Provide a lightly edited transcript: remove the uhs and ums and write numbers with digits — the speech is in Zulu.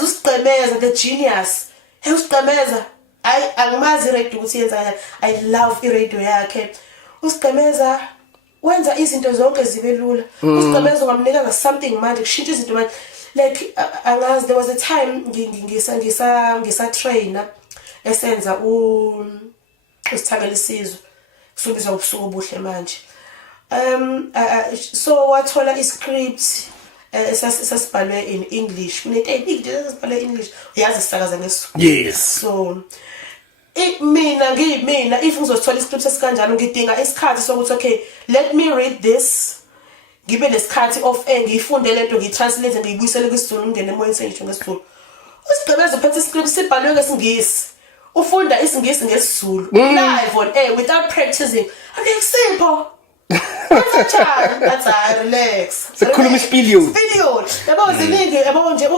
senza usigqemeza the genius. Hey usigqemeza. Angimazi iradio ukuthi yenza. I love iradio yakhe. Usigqemeza wenza izinto zonke zibe lula. Usigqemeza ngamnika something manje kushintsha izinto manje. Like angazi there was a time ngisa trainer esenza usithabela isizwe kusubizwa ubusuku obuhle manje. So wathola iscript sasibhalwe in English. Kunento eyiningi esibhalwe in English. Uyazi sisakaza ngesizulu. Yes. So mina if ngizothola iscript esikanjalo ngidinga isikhathi sokuthi okay let me read this. Ngibe lesikhathi of ngiyifunde lento ngitranslate ngiyibuyisele kwisizulu ngene emoyeni sengisho ngesizulu. Usigqebeza uphethe iscript sibhalwe ngesingisi. Ufunda isingisi ngesizulu live on air without practicing. Akuyikusipho. That's relax. Sekhuluma isipiliyoni. Yabo ziningi yabo nje